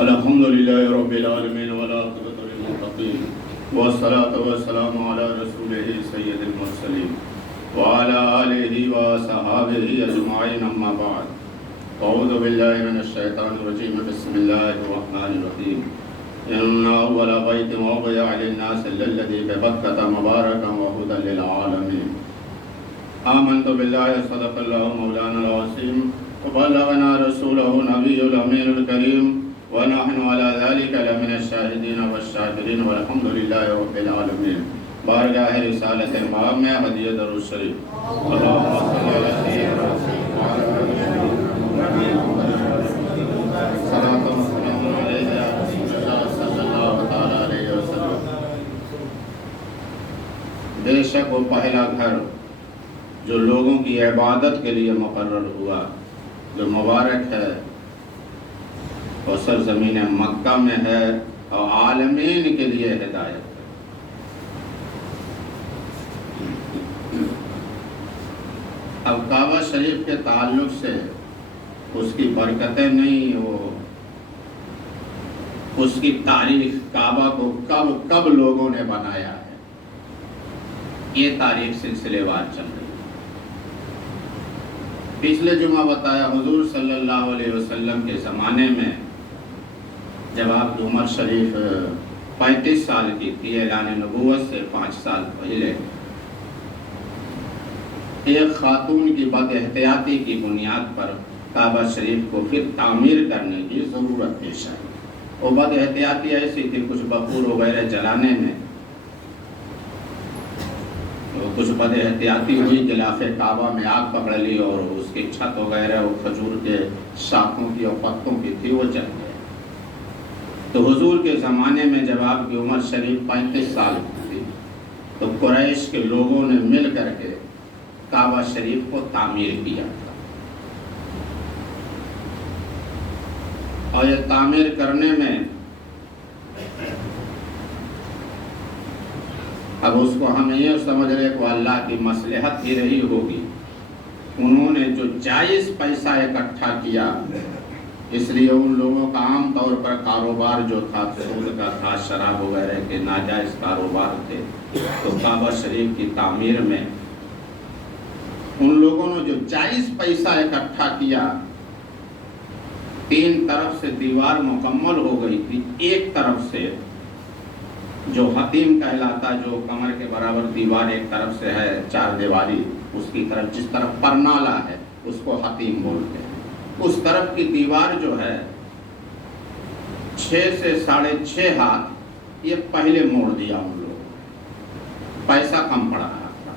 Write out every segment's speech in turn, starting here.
الحمد لله رب العالمين والعاقبة للمتقين والصلاة والسلام على رسوله سيد المرسلين وعلى آله وصحابه أجمعين أما بعد أعوذ بالله من الشيطان الرجيم بسم الله الرحمن الرحيم إن أول بيت وضع للناس الذي ببكة مباركا وهدى للعالمين آمنت بالله صدق الله مولانا العظيم وبلغنا رسوله نبي الأمين الكريم ونحن على ذلك لمن الشاهدين والشاكرين والحمد لله رب العالمين بارگاہ رسالت امام میں ہدیہ درود شریف اللهم صل على سيدنا صلاة وسلام علیہ یا رسول اللہ صلی اللہ تعالی علیہ وسلم۔ بے شک وہ پہلا گھر جو لوگوں کی عبادت کے لیے مقرر ہوا، جو مبارک ہے، اور سرزمین مکہ میں ہے اور عالمین کے لیے ہدایت ہے۔ اب کعبہ شریف کے تعلق سے اس کی برکتیں نہیں، وہ اس کی تاریخ، کعبہ کو کب لوگوں نے بنایا ہے، یہ تاریخ سلسلے وار چل رہی ہے۔ پچھلے جمعہ بتایا حضور صلی اللہ علیہ وسلم کے زمانے میں جب آپ کی عمر شریف 35 سال کی تھی، اعلان نبوت سے 5 سال پہلے ایک خاتون کی بد احتیاطی کی بنیاد پر کعبہ شریف کو پھر تعمیر کرنے کی ضرورت پیش آئی۔ وہ بد احتیاطی ایسی تھی، کچھ بخور وغیرہ جلانے میں کچھ بد احتیاطی ہوئی، غلاف کعبہ میں آگ پکڑ لی اور اس کی چھت وغیرہ وہ کھجور کے شاخوں کی اور پتوں کی تھی، وہ جل گئے۔ تو حضور کے زمانے میں جب آپ کی عمر شریف 35 سال کی تھی تو قریش کے لوگوں نے مل کر کے کعبہ شریف کو تعمیر کیا تھا، اور یہ تعمیر کرنے میں اب اس کو ہم یہ سمجھ رہے کہ اللہ کی مصلحت ہی رہی ہوگی، انہوں نے جو جائز پیسہ اکٹھا کیا، اس لیے ان لوگوں کا عام طور پر کاروبار جو تھا سود کا تھا، شراب وغیرہ کے ناجائز کاروبار تھے، تو کعبہ شریف کی تعمیر میں ان لوگوں نے جو جائز پیسہ اکٹھا کیا، 3 طرف سے دیوار مکمل ہو گئی تھی، ایک طرف سے جو حتیم کہلاتا، جو کمر کے برابر دیوار ایک طرف سے ہے 4 دیواری، اس کی طرف جس طرف پرنالا ہے اس کو حتیم بولتے ہیں، اس طرف کی دیوار جو ہے 6 سے 6.5 ہاتھ یہ پہلے موڑ دیا ان لوگوں، پیسہ کم پڑ رہا تھا،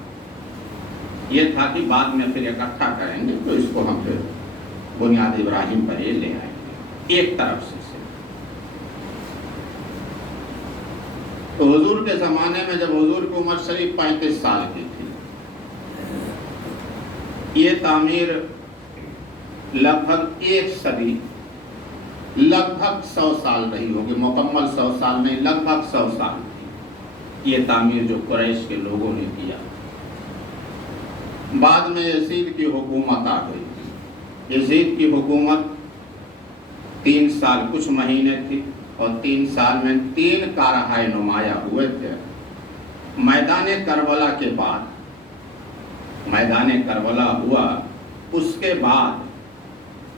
یہ تھا کہ بعد میں پھر اکٹھا کریں گے تو اس کو ہم پھر بنیاد ابراہیم پر یہ لے آئیں گے ایک طرف سے۔ تو حضور کے زمانے میں جب حضور کی عمر شریف 35 سال کی تھی، یہ تعمیر لگ بھگ 1 صدی، لگ بھگ 100 سال رہی ہوگی، مکمل 100 سال نہیں، لگ بھگ 100 سال تھی یہ تعمیر جو قریش کے لوگوں نے کیا۔ بعد میں یزید کی حکومت آ گئی تھی، یزید کی حکومت 3 سال کچھ مہینے تھی، اور 3 سال میں 3 کارہائے نمایاں ہوئے تھے۔ میدان کربلا کے بعد، میدان کربلا ہوا، اس کے بعد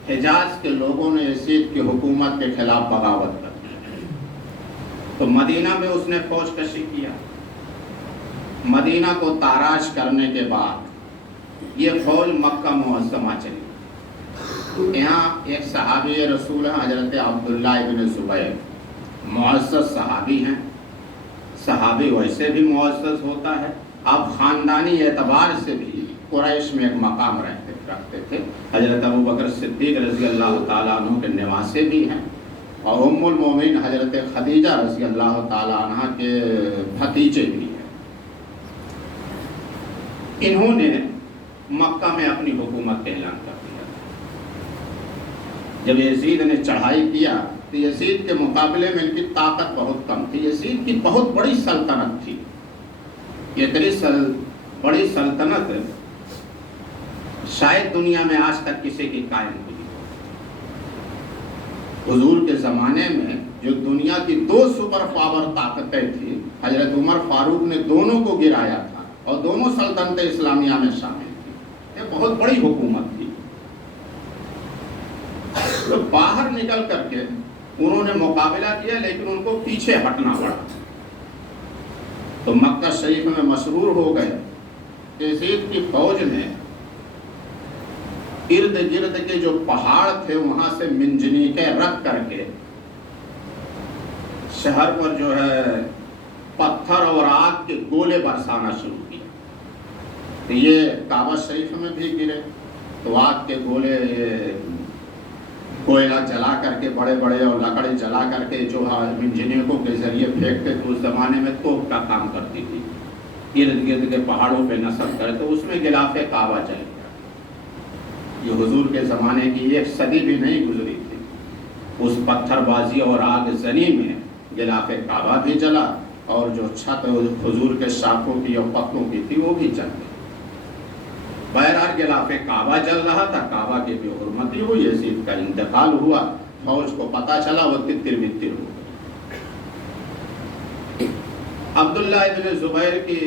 حجاز کے لوگوں نے یزید کی حکومت کے خلاف بغاوت کر دی، تو مدینہ میں اس نے فوج کشی کیا۔ مدینہ کو تاراج کرنے کے بعد یہ فوج مکہ معظمہ چلی۔ یہاں ایک صحابی رسول ہیں حضرت عبداللہ ابن زبیر، معزز صحابی ہیں، صحابی ویسے بھی معزز ہوتا ہے، اب خاندانی اعتبار سے بھی قریش میں ایک مقام رکھتے تھے۔ حضرت ابوبکر صدیق رضی اللہ تعالیٰ عنہ کے نواسے بھی ہیں، اور ام المومنین حضرت خدیجہ رضی اللہ تعالیٰ عنہ کے بھتیجے بھی ہیں۔ انہوں نے مکہ میں اپنی حکومت کا اعلان کر دیا۔ جب یزید نے چڑھائی کیا تو یزید کے مقابلے میں ان کی طاقت بہت کم تھی، یزید کی بہت بڑی سلطنت تھی، یہ بڑی سلطنت شاید دنیا میں آج تک کسی کی قائم ہوئی۔ حضور کے زمانے میں جو دنیا کی 2 سپر پاور طاقتیں تھیں، حضرت عمر فاروق نے دونوں کو گرایا تھا اور دونوں سلطنت اسلامیہ میں شامل تھی۔ یہ بہت بڑی حکومت تھی۔ تو باہر نکل کر کے انہوں نے مقابلہ کیا، لیکن ان کو پیچھے ہٹنا پڑا۔ تو مکہ شریف میں مسرور ہو گئے۔ یزید کی فوج نے ارد گرد کے جو پہاڑ تھے وہاں سے منجنیقیں رکھ کر کے شہر پر جو ہے پتھر اور آگ کے گولے برسانا شروع کیا۔ تو یہ کعبہ شریف میں بھی گرے، تو آگ کے گولے کوئلہ جلا کر کے بڑے بڑے اور لکڑی جلا کر کے جو منجنیقوں کے ذریعے پھینکتے تھے، اس زمانے میں توپ کا کام کرتی تھی، ارد گرد کے پہاڑوں پہ نصب کرے، تو اس میں غلاف کعبہ جل گیا۔ یہ حضور کے زمانے کی 1 صدی بھی نہیں گزری تھی، اس پتھر بازی اور آگ زنی میں غلاف کعبہ بھی جلا، اور جو چھت حضور کے شاخوں کی اور پتوں کی تھی وہ بھی جل گئی۔ بہرحال غلاف کعبہ جل رہا تھا، کعبہ کی بھی حرمتی ہوئی، یزید کا انتقال ہوا، فوج کو پتہ چلا، وہ تتر بتر ہو گئی۔ عبداللہ ابن زبیر کی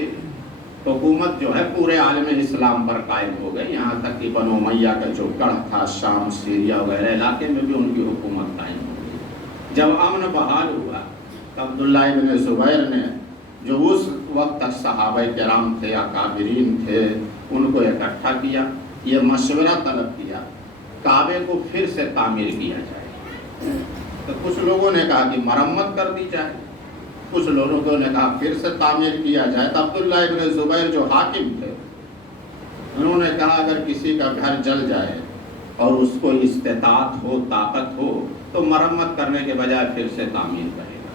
حکومت جو ہے پورے عالم اسلام پر قائم ہو گئی، یہاں تک کہ بنو امیہ کا جو گڑھ تھا شام، سیریا وغیرہ علاقے میں بھی ان کی حکومت قائم ہو گئی۔ جب امن بحال ہوا تو عبداللہ ابن زبیر نے جو اس وقت تک صحابہ کرام تھے، اکابرین تھے، ان کو اکٹھا کیا، یہ مشورہ طلب کیا کعبے کو پھر سے تعمیر کیا جائے۔ تو کچھ لوگوں نے کہا کہ مرمت کر دی جائے، کچھ لوگوں نے کہا پھر سے تعمیر کیا جائے۔ تو عبداللہ ابن زبیر جو حاکم تھے، انہوں نے کہا اگر کسی کا گھر جل جائے اور اس کو استطاعت ہو، طاقت ہو، تو مرمت کرنے کے بجائے پھر سے تعمیر کرے گا۔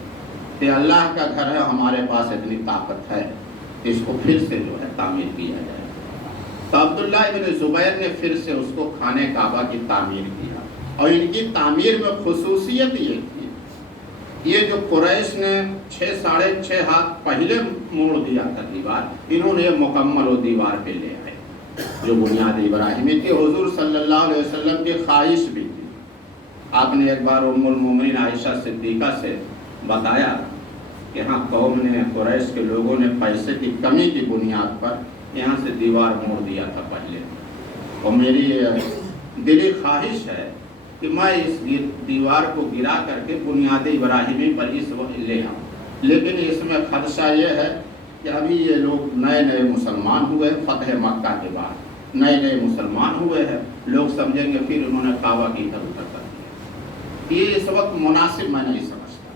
کہ اللہ کا گھر ہے، ہمارے پاس اتنی طاقت ہے، اس کو پھر سے جو ہے تعمیر کیا جائے۔ تو عبداللہ ابن زبیر نے پھر سے اس کو خانہ کعبہ کی تعمیر کیا، اور ان کی تعمیر میں خصوصیت یہ تھی، یہ جو قریش نے 6.5 ہاتھ پہلے موڑ دیا تھا دیوار، انہوں نے مکمل وہ دیوار پہ لے آئے، جو بنیاد ابراہیمی تھی، حضور صلی اللہ علیہ وسلم کی خواہش بھی تھی۔ آپ نے ایک بار ام المومنین عائشہ صدیقہ سے بتایا کہ ہاں قوم نے، قریش کے لوگوں نے پیسے کی کمی کی بنیاد پر یہاں سے دیوار موڑ دیا تھا پہلے، اور میری دلی خواہش ہے کہ میں اس دیوار کو گرا کر کے بنیاد ابراہیمی پر اس وقت لے آؤں، لیکن اس میں خدشہ یہ ہے کہ ابھی یہ لوگ نئے نئے مسلمان ہوئے، فتح مکہ کے بعد نئے نئے مسلمان ہوئے ہیں، لوگ سمجھیں گے پھر انہوں نے کعبہ کی طرف کر دیا۔ یہ اس وقت مناسب میں نہیں سمجھتا،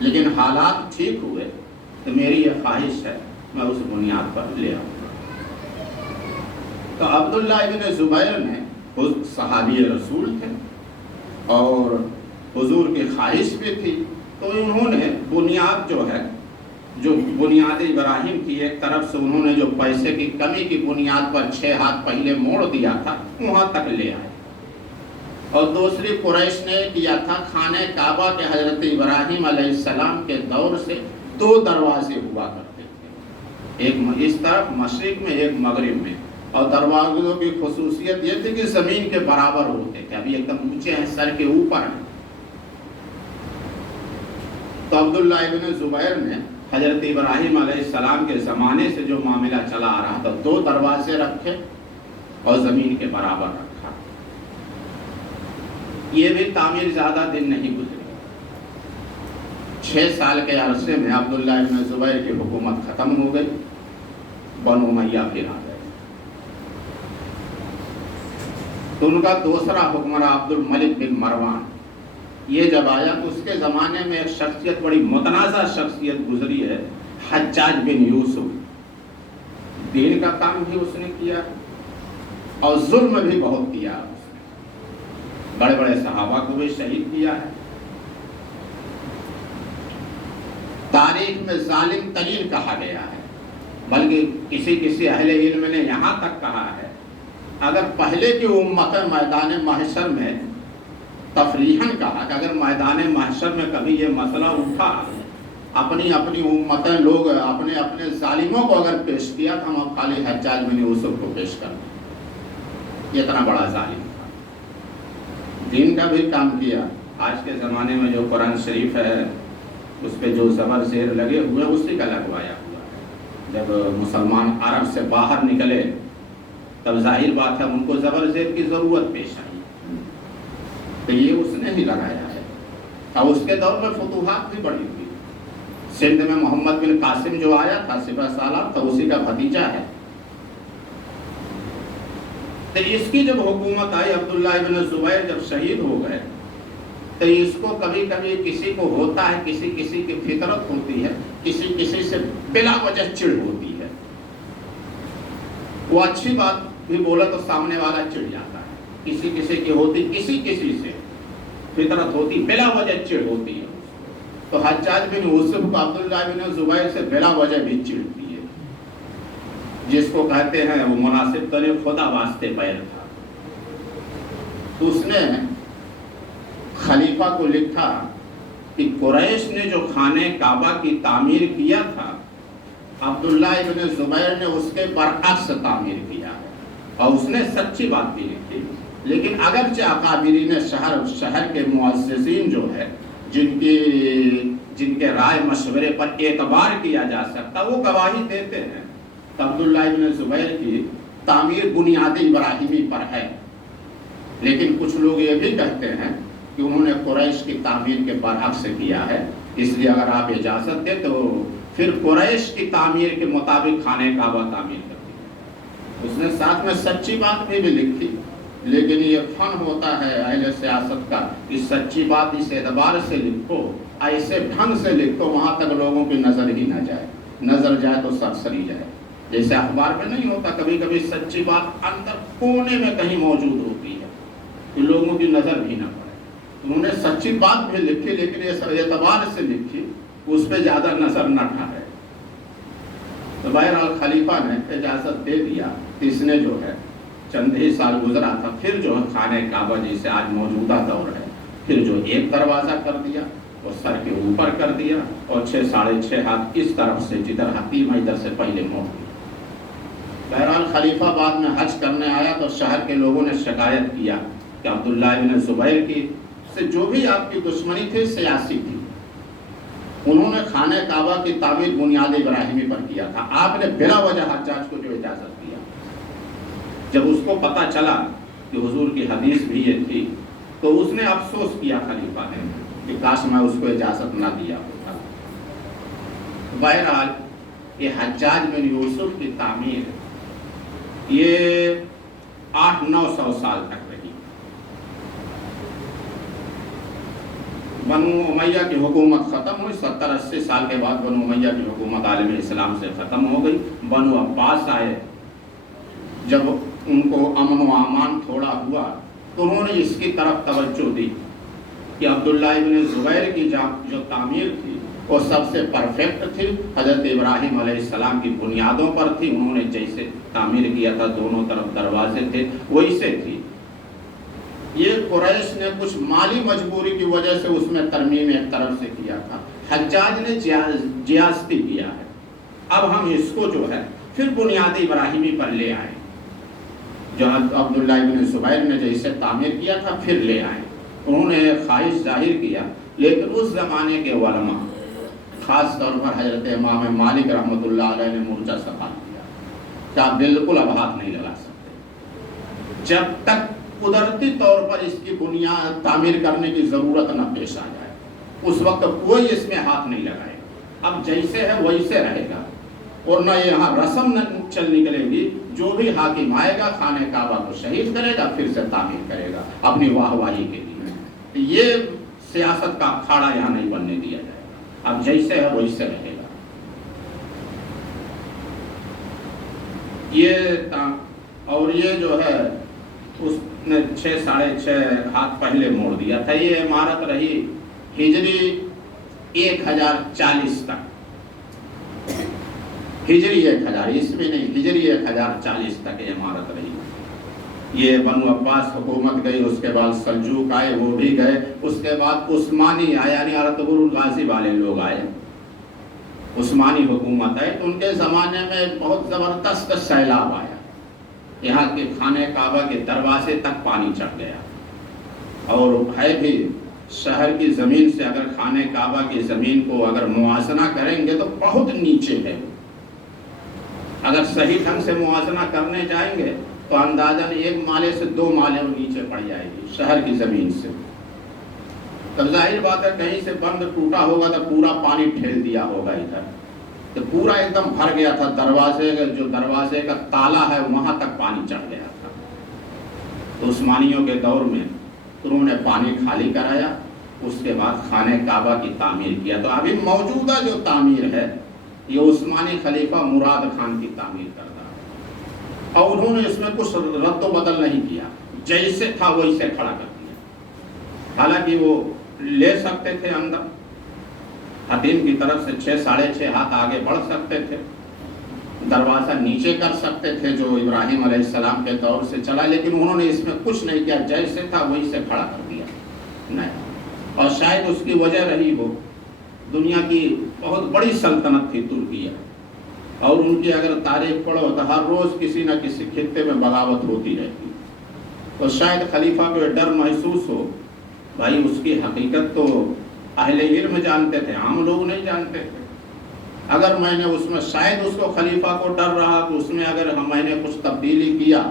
لیکن حالات ٹھیک ہوئے تو میری یہ خواہش ہے میں اس بنیاد پر لے آؤں۔ تو عبداللہ ابن زبیر نے صحابی رسول تھے اور حضور کی خواہش بھی تھی، تو انہوں نے بنیاد جو ہے، جو بنیاد ابراہیم کی ایک طرف سے انہوں نے جو پیسے کی کمی کی بنیاد پر 6 ہاتھ پہلے موڑ دیا تھا، وہاں تک لے آئے۔ اور دوسری قریش نے کیا تھا، خانہ کعبہ کے حضرت ابراہیم علیہ السلام کے دور سے 2 دروازے ہوا کرتے تھے، ایک اس طرف مشرق میں، ایک مغرب میں، اور دروازوں کی خصوصیت یہ تھی کہ زمین کے برابر ہوتے تھے، ابھی ایک دم اونچے ہیں، سر کے اوپر ہیں۔ تو عبداللہ ابن زبیر نے حضرت ابراہیم علیہ السلام کے زمانے سے جو معاملہ چلا آ رہا تھا، 2 دروازے رکھے اور زمین کے برابر رکھا۔ یہ بھی تعمیر زیادہ دن نہیں گزری، 6 سال کے عرصے میں عبداللہ ابن زبیر کی حکومت ختم ہو گئی، بنو امیہ پھر آ گئے۔ تو ان کا دوسرا حکمراں عبد الملک بن مروان، یہ جب آیا تو اس کے زمانے میں ایک شخصیت، بڑی متنازع شخصیت گزری ہے، حجاج بن یوسف۔ دین کا کام بھی اس نے کیا اور ظلم بھی بہت کیا، اس نے بڑے بڑے صحابہ کو بھی شہید کیا ہے۔ تاریخ میں ظالم ترین کہا گیا ہے، بلکہ کسی اہل علم نے یہاں تک کہا ہے اگر پہلے کی امتیں میدان محشر میں تفریحاً کہا کہ اگر میدان محشر میں کبھی یہ مسئلہ اٹھا، اپنی امتیں لوگ اپنے ظالموں کو اگر پیش کیا تو ہم خالی حجاج بن یوسف کو پیش کر دیں، یہ اتنا بڑا ظالم تھا، دین کا بھی کام کیا آج کے زمانے میں جو قرآن شریف ہے اس پہ جو زبر زیر لگے ہوئے اسی کا لگوایا ہوا ہے۔ جب مسلمان عرب سے باہر نکلے تب ظاہر بات ہے ان کو زبر زیر کی ضرورت پیش آئی، تو یہ اس نے ہی لگایا ہے۔ اور اس کے دور میں فتوحات بھی بڑی ہوئی۔ سندھ میں محمد بن قاسم جو آیا تھا سپہ سالار تھا، اسی کا بھتیجا ہے۔ تو اس کی جب حکومت آئی، عبداللہ ابن زبیر جب شہید ہو گئے تو اس کو کبھی کبھی کسی کو ہوتا ہے، کسی کسی کی فطرت ہوتی ہے، کسی کسی سے بلا وجہ چڑ ہوتی ہے۔ وہ اچھی بات بھی بولا تو سامنے والا چڑ جاتا ہے، کسی کسی کی ہوتی، کسی کسی سے فطرت ہوتی، بلا وجہ چڑ ہوتی ہے۔ تو حجاج بن یوسف کو عبداللہ بن زبیر سے بلا وجہ بھی چڑتی ہے، جس کو کہتے ہیں وہ مناسب تو نہیں، خدا واسطے پیر تھا۔ تو اس نے خلیفہ کو لکھا کہ قریش نے جو خانہ کعبہ کی تعمیر کیا تھا، عبداللہ ابن زبیر نے اس کے برعکس تعمیر کیا ہے، اور اس نے سچی بات بھی لکھی۔ لیکن اگرچہ اکابرین شہر کے معززین جو ہے، جن کے رائے مشورے پر اعتبار کیا جا سکتا، وہ گواہی دیتے ہیں کہ عبداللہ ابن زبیر کی تعمیر بنیاد ابراہیمی پر ہے۔ لیکن کچھ لوگ یہ بھی کہتے ہیں کہ انہوں نے قریش کی تعمیر کے برعکس کیا ہے، اس لیے اگر آپ اجازت دیں تو پھر قریش کی تعمیر کے مطابق خانہ کعبہ تعمیر کر دی۔ اس نے ساتھ میں سچی بات بھی لکھی، لیکن یہ فن ہوتا ہے اہل سیاست کا کہ سچی بات اس اعتبار سے لکھو، ایسے ڈھنگ سے لکھو وہاں تک لوگوں کی نظر ہی نہ جائے، نظر جائے تو سرسری جائے۔ جیسے اخبار میں نہیں ہوتا، کبھی کبھی سچی بات اندر کونے میں کہیں موجود ہوتی ہے کہ لوگوں کی نظر بھی نہ پڑے۔ انہوں نے سچی بات بھی لکھی، لیکن اس اعتبار سے لکھی اس پہ زیادہ نظر نہ ڈالے۔ تو بہرحال خلیفہ نے اجازت دے دیا، اس نے جو ہے چند ہی سال گزرا تھا، پھر جو ہے خانہ کعبہ جسے آج موجودہ دور ہے، پھر جو ایک دروازہ کر دیا وہ سر کے اوپر کر دیا، اور 6 ساڑھے 6 ہاتھ اس طرف سے جدھر حتیم ادھر سے پہلے موڑ دیا۔ بہرحال خلیفہ بعد میں حج کرنے آیا تو شہر کے لوگوں نے شکایت کیا کہ عبداللہ ابن زبیر کی سے جو بھی آپ کی دشمنی تھی سیاسی تھی، انہوں نے خانہ کعبہ کی تعمیر بنیاد ابراہیمی پر کیا تھا، آپ نے بلا وجہ حجاج کو جو اجازت دیا۔ جب اس کو پتہ چلا کہ حضور کی حدیث بھی یہ تھی تو اس نے افسوس کیا خلیفہ نے کہ کاش میں اس کو اجازت نہ دیا ہوتا۔ بہرحال یہ حجاج بن یوسف کی تعمیر یہ 800-900 سال تک رہی۔ بنو امیہ کی حکومت ختم ہوئی، 70-80 سال کے بعد بنو امیہ کی حکومت عالم اسلام سے ختم ہو گئی۔ بنو عباس آئے، جب ان کو امن و امان تھوڑا ہوا تو انہوں نے اس کی طرف توجہ دی کہ عبداللہ ابن زبیر کی جو تعمیر تھی وہ سب سے پرفیکٹ تھی، حضرت ابراہیم علیہ السلام کی بنیادوں پر تھی، انہوں نے جیسے تعمیر کیا تھا دونوں طرف دروازے تھے ویسے تھی۔ یہ قریش نے کچھ مالی مجبوری کی وجہ سے اس میں ترمیم ایک طرف سے کیا تھا، حجاج نے زیادتی کیا ہے۔ اب ہم اس کو جو ہے پھر بنیاد ابراہیمی پر لے آئے، جو عبداللہ ابن زبیر نے جیسے تعمیر کیا تھا پھر لے آئے۔ انہوں نے خواہش ظاہر کیا، لیکن اس زمانے کے علماء خاص طور پر حضرت امام مالک رحمۃ اللہ علیہ نے مورچہ سفال کیا کہ آپ بالکل اب ہاتھ نہیں لگا سکتے جب تک قدرتی طور پر اس کی بنیاد تعمیر کرنے کی ضرورت نہ پیش آ جائے، اس وقت کوئی اس میں ہاتھ نہیں لگائے گا۔ اب جیسے ہے ویسے رہے گا، اور نہ یہاں رسم نہ چل نکلے گی، جو بھی حاکم آئے گا خانہ کعبہ کو شہید کرے گا، پھر سے تعمیر کرے گا اپنی واہ واہی کے لیے۔ یہ سیاست کا اکھاڑا یہاں نہیں بننے دیا جائے گا، اب جیسے ہے ویسے رہے گا۔ اور یہ جو ہے اس نے 6 ساڑھے 6 ہاتھ پہلے موڑ دیا تھا۔ یہ عمارت رہی ہجری 1040 تک، ہجری 1000 عیسوی نہیں، ہجری 1040 تک یہ عمارت رہی۔ یہ بنو عباس حکومت گئی، اس کے بعد سلجوق آئے، وہ بھی گئے، اس کے بعد عثمانی آئے، یعنی ارطغرل الغازی والے لوگ آئے، عثمانی حکومت آئے، تو ان کے زمانے میں بہت زبردست سیلاب آیا، یہاں کے خانہ کعبہ کے دروازے تک پانی چڑھ گیا، اور ہے بھی شہر کی زمین سے اگر خانہ کعبہ کی زمین کو اگر موازنہ کریں گے تو بہت نیچے ہے. اگر صحیح ڈھنگ سے موازنہ کرنے جائیں گے تو اندازاً 1 مالے سے 2 مالے نیچے پڑ جائے گی شہر کی زمین سے. تب ظاہر بات ہے کہیں سے بند ٹوٹا ہوگا تو پورا پانی ٹھیل دیا ہوگا ادھر، تو پورا ایک دم بھر گیا تھا. دروازے کا تالا ہے وہاں تک پانی چڑھ گیا تھا. تو عثمانیوں کے دور میں انہوں نے پانی خالی کرایا، اس کے بعد خانہ کعبہ کی تعمیر کیا. تو ابھی موجودہ جو تعمیر ہے یہ عثمانی خلیفہ مراد خان کی تعمیر کرتا ہے، اور انہوں نے اس میں کچھ رد و بدل نہیں کیا، جیسے تھا ویسے کھڑا کر دیا. حالانکہ وہ لے سکتے تھے اندر، حتیم کی طرف سے 6.5 ہاتھ آگے بڑھ سکتے تھے، دروازہ نیچے کر سکتے تھے جو ابراہیم علیہ السلام کے دور سے چلا، لیکن انہوں نے اس میں کچھ نہیں کیا، جیسے تھا ویسے کھڑا کر دیا. نہیں، اور شاید اس کی وجہ رہی ہو دنیا کی بہت بڑی سلطنت تھی ترکیہ، اور ان کی اگر تاریخ پڑھو تو ہر روز کسی نہ کسی خطے میں بغاوت ہوتی رہتی. تو شاید خلیفہ کو ڈر محسوس ہو، بھائی اس کی حقیقت تو اہل علم جانتے تھے، عام لوگ نہیں جانتے تھے. اگر میں نے اس میں شاید اس کو خلیفہ کو ڈر رہا کہ اس میں اگر میں نے کچھ تبدیلی کیا،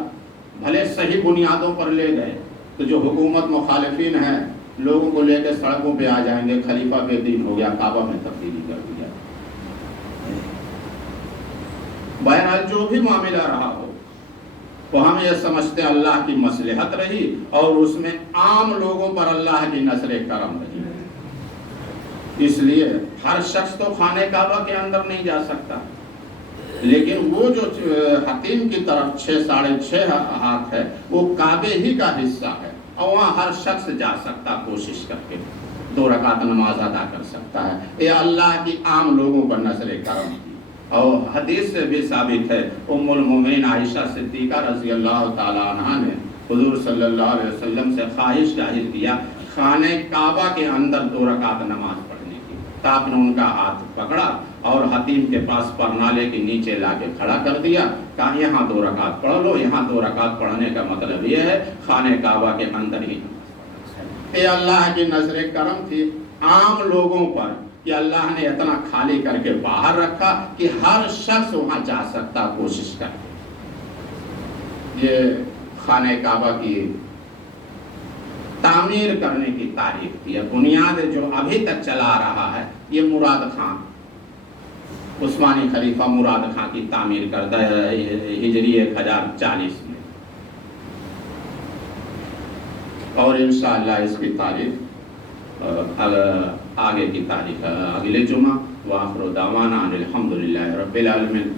بھلے صحیح بنیادوں پر لے گئے تو جو حکومت مخالفین ہیں لوگوں کو لے کے سڑکوں پہ آ جائیں گے، خلیفہ بے دین ہو گیا، کعبہ میں تبدیلی کر دیا. بہرحال جو بھی معاملہ رہا ہو وہ ہم یہ سمجھتے ہیں اللہ کی مصلحت رہی، اور اس میں عام لوگوں پر اللہ کی نظر کرم رہی. اس لیے ہر شخص تو خانہ کعبہ کے اندر نہیں جا سکتا، لیکن وہ جو حتیم کی طرف 6.5 ہاتھ ہے وہ کعبے ہی کا حصہ ہے، اور وہاں ہر شخص جا سکتا، کوشش کر کے 2 رکعت نماز ادا کر سکتا ہے. یہ اللہ کی عام لوگوں پر نظر کرم کی. اور حدیث سے بھی ثابت ہے، ام المومنین عائشہ صدیقہ رضی اللہ تعالی عنہا نے حضور صلی اللہ علیہ وسلم سے خواہش ظاہر کیا خانہ کعبہ کے اندر 2 رکعت نماز پڑھنے کی. تو آپ نے ان کا ہاتھ پکڑا اور حتیم کے پاس پرنالے کے نیچے لا کے کھڑا کر دیا، کہا یہاں 2 رکعت پڑھ لو. یہاں 2 رکعت پڑھنے کا مطلب یہ ہے خانہ کعبہ کے اندر ہی نماز پڑھنا. یہ اللہ کی نظر کرم تھی عام لوگوں پر کہ اللہ نے اتنا خالی کر کے باہر رکھا کہ ہر شخص وہاں جا سکتا کوشش کر کے. یہ خانہ کعبہ کی تعمیر کرنے کی تاریخ تھی. بنیاد جو ابھی تک چلا رہا ہے یہ مراد خان، عثمانی خلیفہ مراد خان کی تعمیر کردہ ہجری 1040 میں. اور انشاءاللہ اس کی تاریخ آگے کی تاریخ اگلے جمعہ. وآخر دعوانا الحمدللہ رب العالمین.